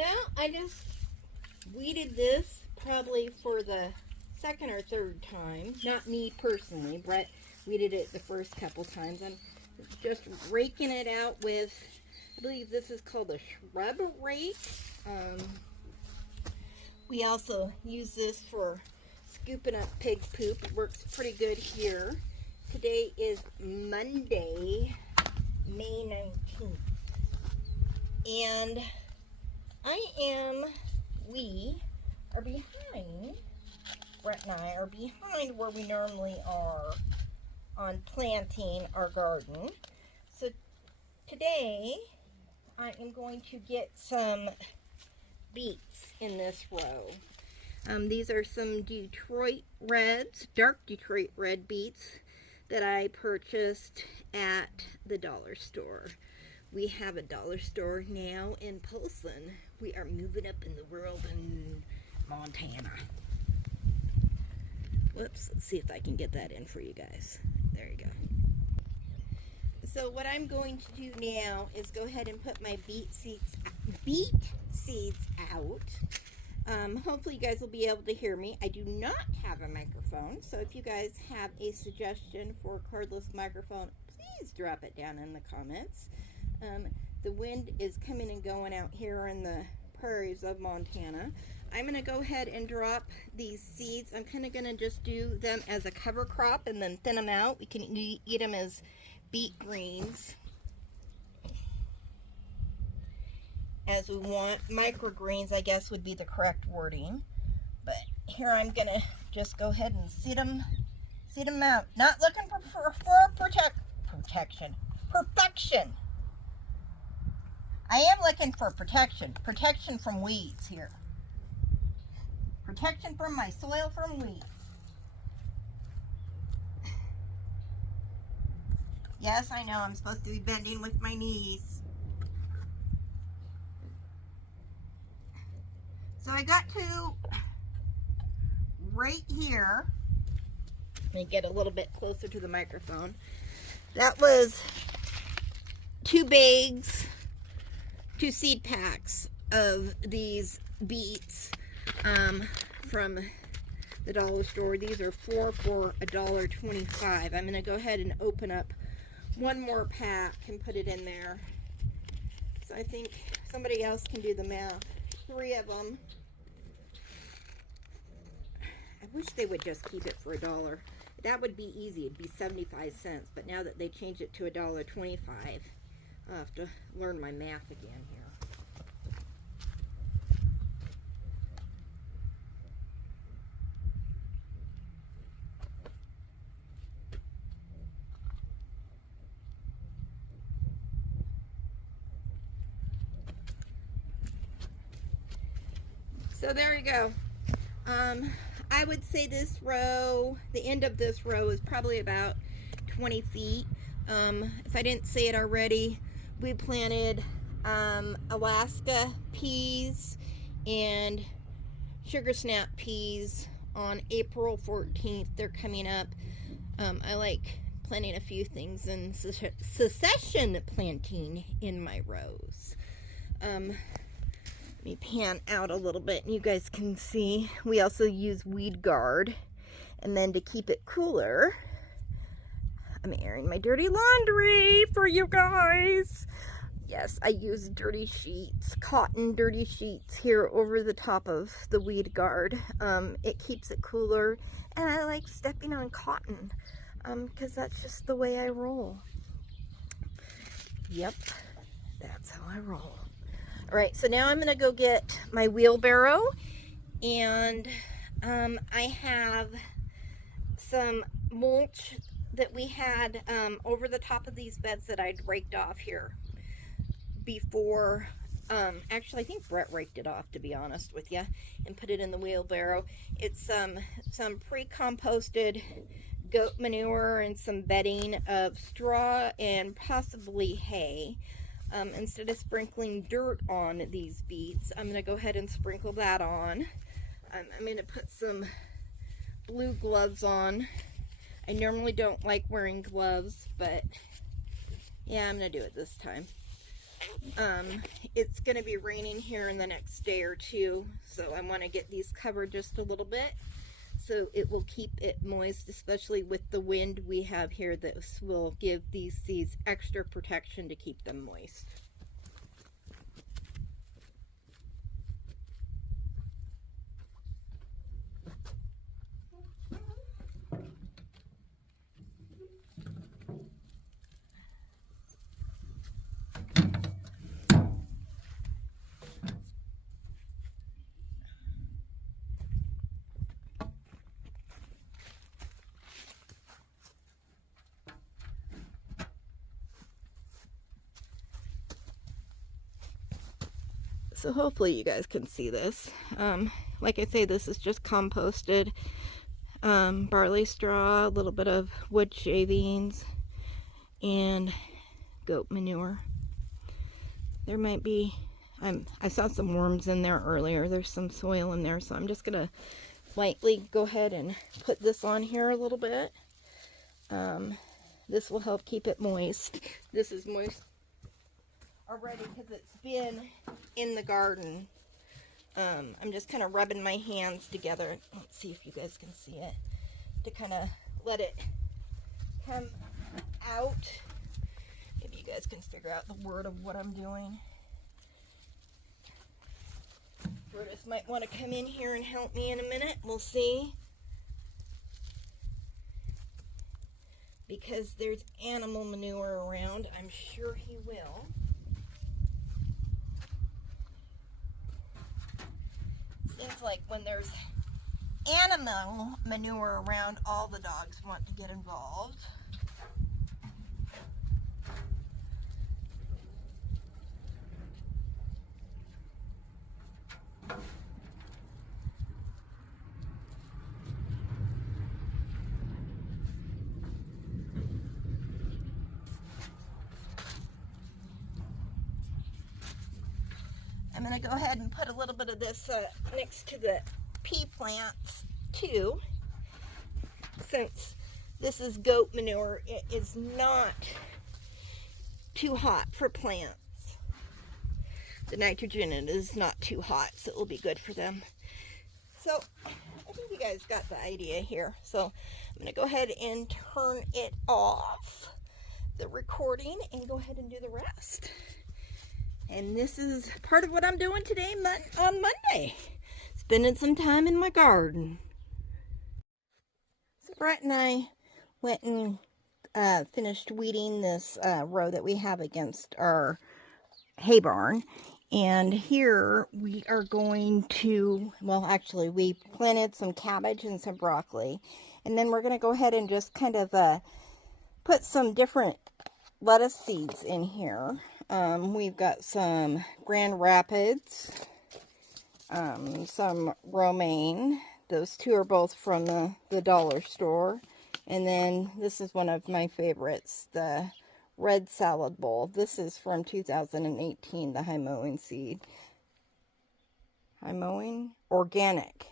Well, I just weeded this probably for the second or third time. Not me personally. Brett weeded it the first couple times. I'm just raking it out with, I believe this is called a shrub rake. We also use this for scooping up pig poop. It works pretty good here. Today is Monday, May 19th. And we are behind, Brett and I are behind where we normally are on planting our garden. So today I am going to get some beets in this row. These are some Detroit Reds, dark Detroit Red beets that I purchased at the dollar store. We have a dollar store now in Polson. We are moving up in the world in Montana. Whoops, let's see if I can get that in for you guys. There you go. So what I'm going to do now is go ahead and put my beet seeds out. Hopefully you guys will be able to hear me. I do not have a microphone, so if you guys have a suggestion for a cordless microphone, please drop it down in the comments. The wind is coming and going out here in the prairies of Montana. I'm going to go ahead and drop these seeds. I'm kind of going to just do them as a cover crop and then thin them out. We can eat them as beet greens as we want. Microgreens, I guess, would be the correct wording. But here I'm going to just go ahead and seed them out. Not looking for perfection. I am looking for protection from weeds here. Protection from my soil from weeds. Yes, I know I'm supposed to be bending with my knees. So I got to right here. Let me get a little bit closer to the microphone. That was 2 seed packs of these beets from the dollar store. These are 4 for $1.25. I'm going to go ahead and open up one more pack and put it in there. So I think somebody else can do the math. 3 of them. I wish they would just keep it for $1. That would be easy. It'd be 75 cents. But now that they changed it to $1.25, I'll have to learn my math again here. So there you go. I would say this row, the end of this row is probably about 20 feet. If I didn't say it already, we planted Alaska peas and sugar snap peas on April 14th. They're coming up. I like planting a few things in succession planting in my rows. Let me pan out a little bit and you guys can see. We also use Weed Guard. And then to keep it cooler, I'm airing my dirty laundry for you guys. Yes, I use dirty sheets, cotton dirty sheets here over the top of the Weed Guard. It keeps it cooler, and I like stepping on cotton because that's just the way I roll. Yep, that's how I roll. All right, so now I'm going to go get my wheelbarrow, and I have some mulch that we had over the top of these beds that I'd raked off here before. Actually, I think Brett raked it off, to be honest with you, and put it in the wheelbarrow. It's some pre-composted goat manure and some bedding of straw and possibly hay. Instead of sprinkling dirt on these beets, I'm going to go ahead and sprinkle that on. I'm going to put some blue gloves on. I normally don't like wearing gloves, but yeah, I'm going to do it this time. It's going to be raining here in the next day or two, so I want to get these covered just a little bit so it will keep it moist, especially with the wind we have here. This will give these seeds extra protection to keep them moist. So hopefully you guys can see this. Like I say, this is just composted barley straw, a little bit of wood shavings, and goat manure. There might be, I saw some worms in there earlier. There's some soil in there, so I'm just going to lightly go ahead and put this on here a little bit. This will help keep it moist. This is moist already because it's been in the garden. I'm just kind of rubbing my hands together. Let's see if you guys can see it, to kind of let it come out. Maybe you guys can figure out the word of what I'm doing. Brutus might want to come in here and help me in a minute. We'll see. Because there's animal manure around, I'm sure he will. Seems like when there's animal manure around, all the dogs want to get involved. I'm going to go ahead and put a little bit of this next to the pea plants too. Since this is goat manure, it is not too hot for plants. The nitrogen in it is not too hot, so it will be good for them. So I think you guys got the idea here. So I'm going to go ahead and turn it off, the recording, and go ahead and do the rest. And this is part of what I'm doing today on Monday. Spending some time in my garden. So Brett and I went and finished weeding this row that we have against our hay barn. And here we are going to, well actually we planted some cabbage and some broccoli. And then we're going to go ahead and just kind of put some different lettuce seeds in here. We've got some Grand Rapids, some romaine. Those two are both from the dollar store. And then this is one of my favorites, the red salad bowl. This is from 2018, the High Mowing seed. High Mowing organic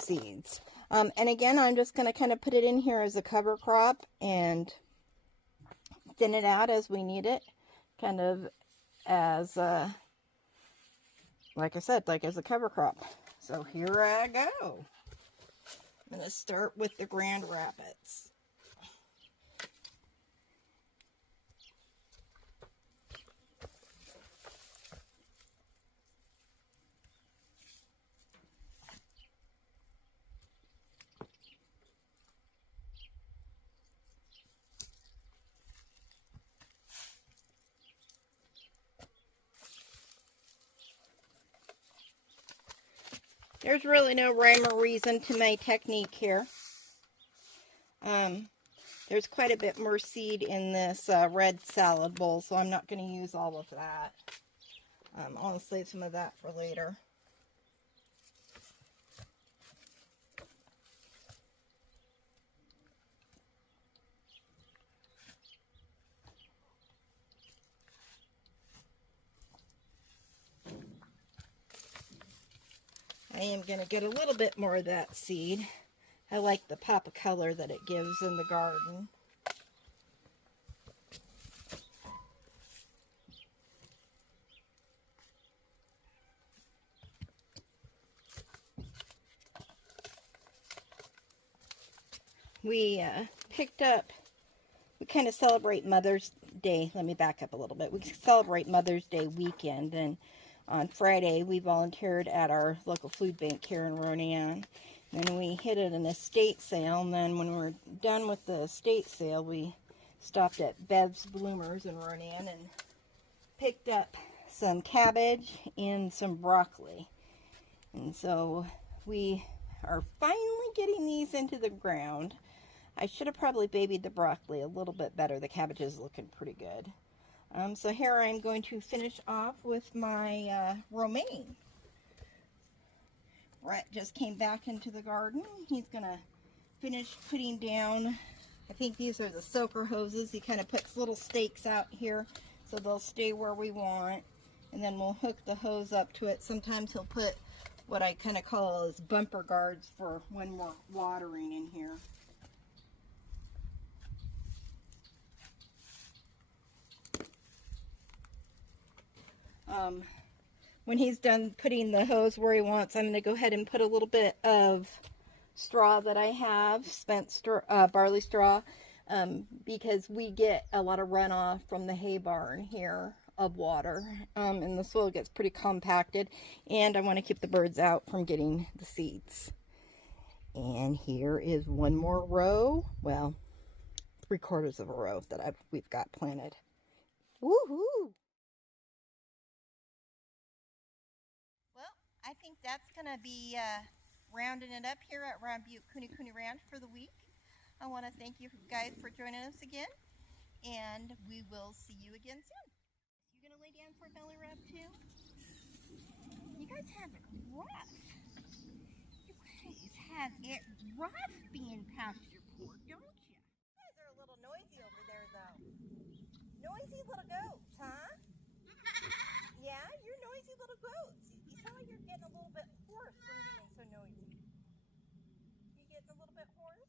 seeds. And again, I'm just going to kind of put it in here as a cover crop and thin it out as we need it, kind of as like I said, like as a cover crop. So here I go. I'm going to start with the Grand Rapids. There's really no rhyme or reason to my technique here. There's quite a bit more seed in this red salad bowl, so I'm not going to use all of that. I'll save some of that for later. I am going to get a little bit more of that seed. I like the pop of color that it gives in the garden. we picked up, we kind of celebrate Mother's Day. Let me back up a little bit. We celebrate Mother's Day weekend, and on Friday we volunteered at our local food bank here in Ronan. Then we hit an estate sale, and then when we were done with the estate sale, we stopped at Bev's Bloomers in Ronan and picked up some cabbage and some broccoli. And so we are finally getting these into the ground. I should have probably babied the broccoli a little bit better. The cabbage is looking pretty good. So here I'm going to finish off with my romaine. Rhett just came back into the garden. He's going to finish putting down, I think these are the soaker hoses. He kind of puts little stakes out here so they'll stay where we want. And then we'll hook the hose up to it. Sometimes he'll put what I kind of call as bumper guards for when we're watering in here. When he's done putting the hose where he wants, I'm going to go ahead and put a little bit of straw that I have, spent straw, barley straw, because we get a lot of runoff from the hay barn here of water, and the soil gets pretty compacted, and I want to keep the birds out from getting the seeds. And here is one more row, well, 3/4 of a row that we've got planted. Woohoo! I think that's going to be rounding it up here at Round Butte Kune Kune Ranch for the week. I want to thank you guys for joining us again, and we will see you again soon. You going to lay down for a belly rub too? You guys have it rough. You guys have it rough being pasture poor, don't you? You guys are a little noisy over there though. Noisy little goats, huh? Yeah, you're noisy little goats. You sound like you're getting a little bit hoarse from being so noisy. You getting a little bit hoarse?